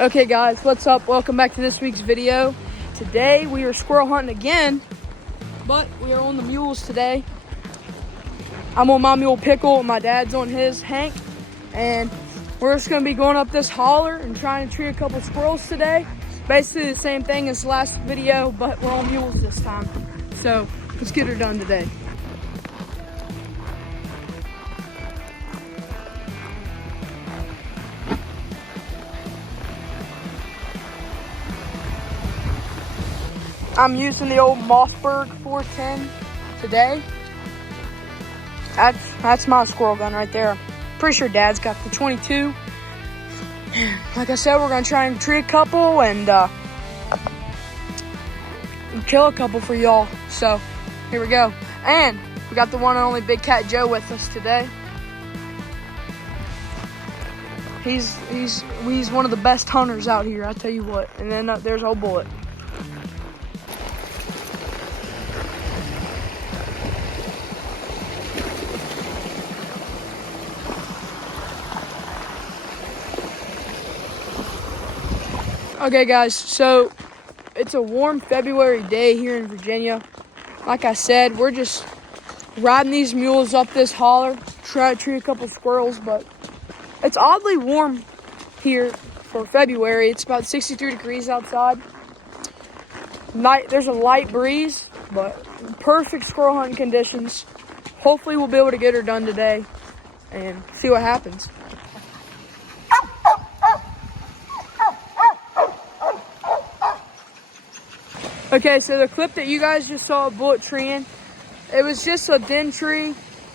Okay guys, what's up? Welcome back to this week's video. Today we are squirrel hunting again, but we are on the mules today. I'm on my mule Pickle and my dad's on his Hank, and we're just gonna be going up this holler and trying to tree a couple squirrels today. Basically the same thing as the last video, but we're on mules this time. So let's get her done today. I'm using the old Mossberg 410 today. That's my squirrel gun right there. Pretty sure Dad's got the 22. Like I said, we're gonna try and tree a couple and kill a couple for y'all. So here we go. And we got the one and only Big Cat Joe with us today. He's one of the best hunters out here, I tell you what. And then there's old Bullet. Okay guys, so it's a warm February day here in Virginia. Like I said, we're just riding these mules up this holler, try to tree a couple squirrels, but it's oddly warm here for February. It's about 63 degrees outside. There's a light breeze, but perfect squirrel hunting conditions. Hopefully we'll be able to get her done today and see what happens. Okay, so the clip that you guys just saw of Bullet treeing, it was just a den tree,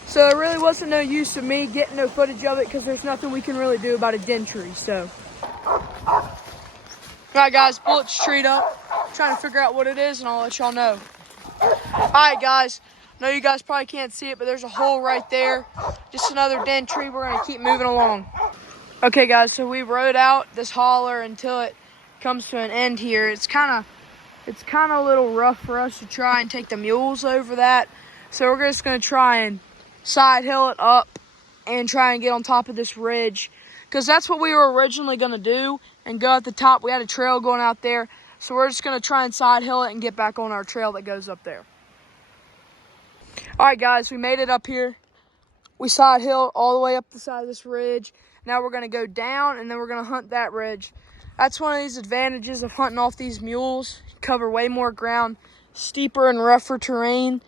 so it really wasn't no use of me getting no footage of it because there's nothing we can really do about a den tree, so. All right, guys, Bullet's treed up. I'm trying to figure out what it is, and I'll let y'all know. All right, guys, I know you guys probably can't see it, but there's a hole right there. Just another den tree. We're going to keep moving along. Okay, guys, so we rode out this holler until it comes to an end here. It's kind of a little rough for us to try and take the mules over that. So we're just gonna try and side hill it up and try and get on top of this ridge, because that's what we were originally gonna do and go at the top. We had a trail going out there. So we're just gonna try and side hill it and get back on our trail that goes up there. All right, guys, we made it up here. We side hilled all the way up the side of this ridge. Now we're gonna go down and then we're gonna hunt that ridge. That's one of these advantages of hunting off these mules. You cover way more ground, steeper and rougher terrain.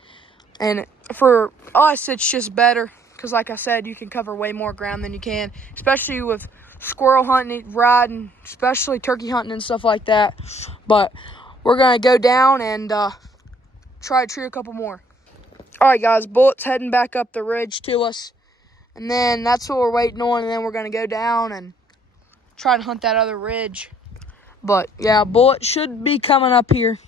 And for us, it's just better because, like I said, you can cover way more ground than you can, especially with squirrel hunting, riding, especially turkey hunting and stuff like that. But we're going to go down and try to tree a couple more. All right, guys, Bullet's heading back up the ridge to us. And then that's what we're waiting on. And then we're going to go down and try to hunt that other ridge. But yeah, Bullet should be coming up here.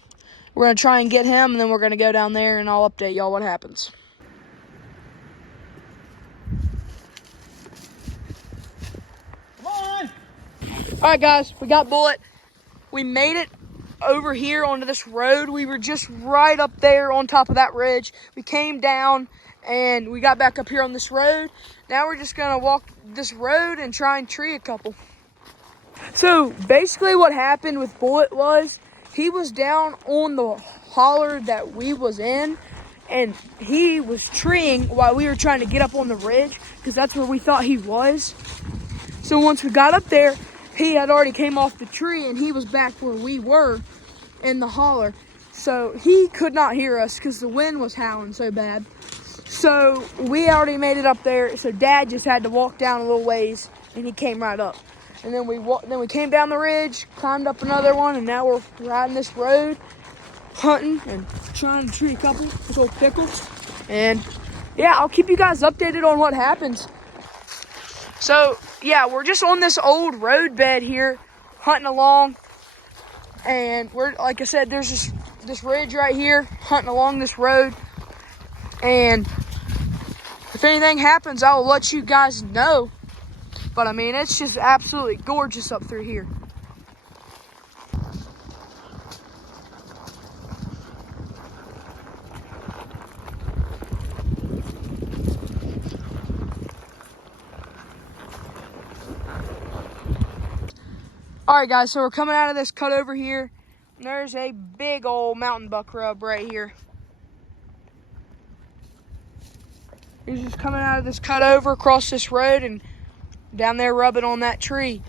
We're gonna try and get him, and then we're gonna go down there and I'll update y'all what happens. Come on! All right, guys, we got Bullet. We made it over here onto this road. We were just right up there on top of that ridge. We came down and we got back up here on this road. Now we're just gonna walk this road and try and tree a couple. So basically what happened with Bullet was he was down on the holler that we was in, and he was treeing while we were trying to get up on the ridge because that's where we thought he was. So once we got up there, he had already came off the tree and he was back where we were in the holler. So he could not hear us because the wind was howling so bad. So we already made it up there. So Dad just had to walk down a little ways and he came right up. And then we came down the ridge, climbed up another one, and now we're riding this road, hunting and trying to tree a couple with old Pickle. And yeah, I'll keep you guys updated on what happens. So yeah, we're just on this old road bed here, hunting along. And we're, like I said, there's this ridge right here, hunting along this road. And if anything happens, I will let you guys know. But I mean, it's just absolutely gorgeous up through here. All right, guys, so we're coming out of this cut over here. And there's a big old mountain buck rub right here. He's just coming out of this cut over across this road and down there rubbing on that tree.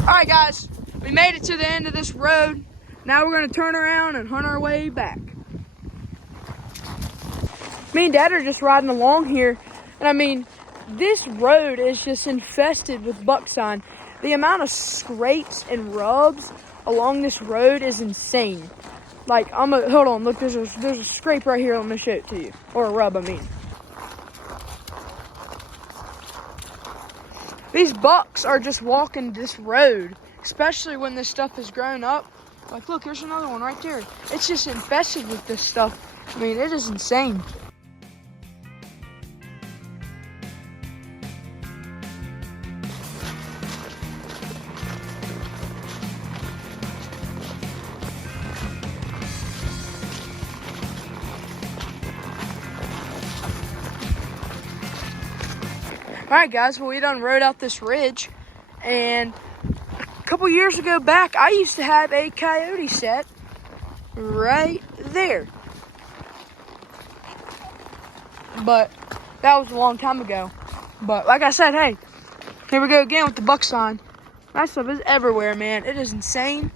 All right, guys, we made it to the end of this road. Now we're gonna turn around and hunt our way back. Me and Dad are just riding along here, and I mean, this road is just infested with buck sign. The amount of scrapes and rubs along this road is insane. Like, hold on, look, there's a scrape right here. I'm gonna show it to you, or a rub, I mean. These bucks are just walking this road, especially when this stuff has grown up. Like, look, here's another one right there. It's just infested with this stuff. I mean, it is insane. All right, guys, well, we done rode out this ridge, and a couple years ago back, I used to have a coyote set right there. But that was a long time ago. But like I said, hey, here we go again with the buck sign. That stuff is everywhere, man. It is insane.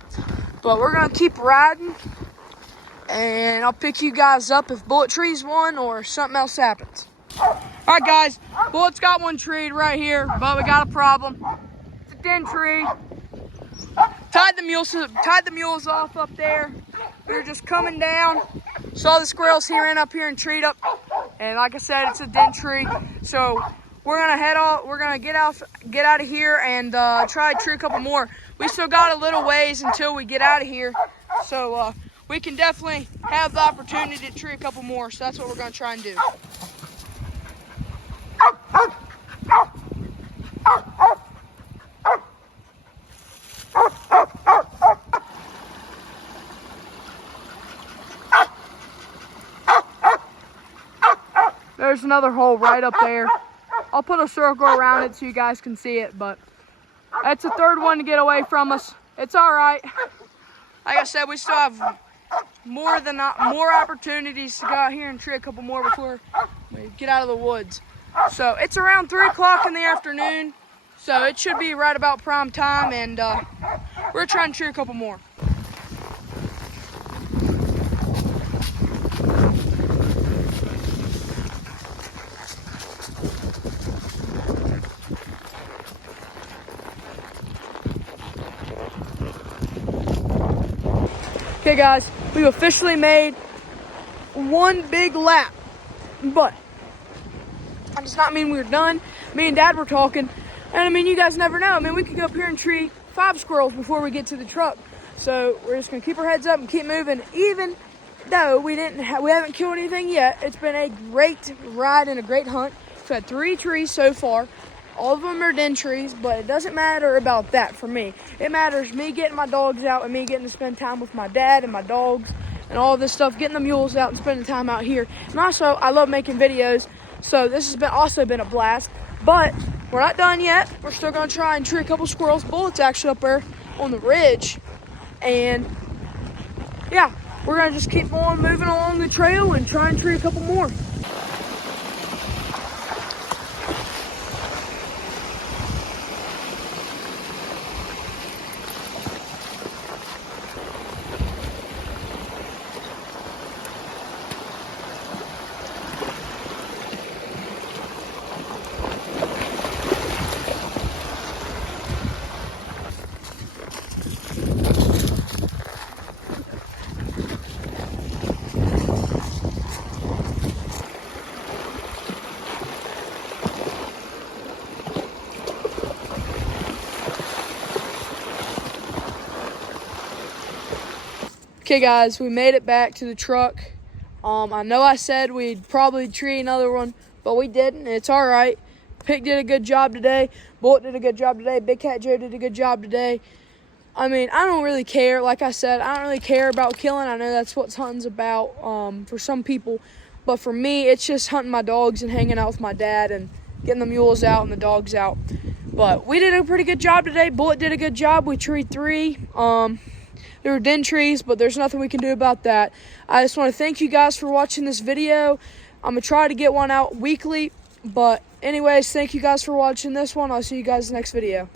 But we're going to keep riding, and I'll pick you guys up if Bullet trees one or something else happens. All right, guys, Bullet's got one treed right here, but we got a problem. It's a den tree. Tied the mules off up there. We were just coming down. Saw the squirrels here and up here and treed up. And like I said, it's a den tree. So we're gonna head off. We're gonna get out of here and try to tree a couple more. We still got a little ways until we get out of here. So we can definitely have the opportunity to tree a couple more. So that's what we're gonna try and do. There's another hole right up there. I'll put a circle around it so you guys can see it, but that's the third one to get away from us. It's all right. Like I said, we still have more opportunities to go out here and tree a couple more before we get out of the woods. So it's around 3 o'clock in the afternoon, so it should be right about prime time, and we're trying to tree a couple more. Okay, guys, we've officially made one big lap, but that does not mean we're done. Me and Dad were talking, and I mean, you guys never know. I mean, we could go up here and tree 5 squirrels before we get to the truck. So we're just gonna keep our heads up and keep moving. Even though we haven't killed anything yet, it's been a great ride and a great hunt. We've had 3 trees so far. All of them are den trees, but it doesn't matter about that for me. It matters me getting my dogs out and me getting to spend time with my dad and my dogs and all this stuff, getting the mules out and spending time out here. And also, I love making videos, so this has also been a blast. But we're not done yet. We're still gonna try and tree a couple squirrels. Bullet's actually up there on the ridge. And yeah, we're gonna just keep on moving along the trail and try and tree a couple more. Okay, guys, we made it back to the truck. I know I said we'd probably tree another one, but we didn't. It's all right. Pick did a good job today. Bullet did a good job today. Big Cat Joe did a good job today. I mean, I don't really care. Like I said, I don't really care about killing. I know that's what hunting's about for some people. But for me, it's just hunting my dogs and hanging out with my dad and getting the mules out and the dogs out. But we did a pretty good job today. Bullet did a good job. We treed 3. There were den trees, but there's nothing we can do about that. I just want to thank you guys for watching this video. I'm going to try to get one out weekly. But anyways, thank you guys for watching this one. I'll see you guys in the next video.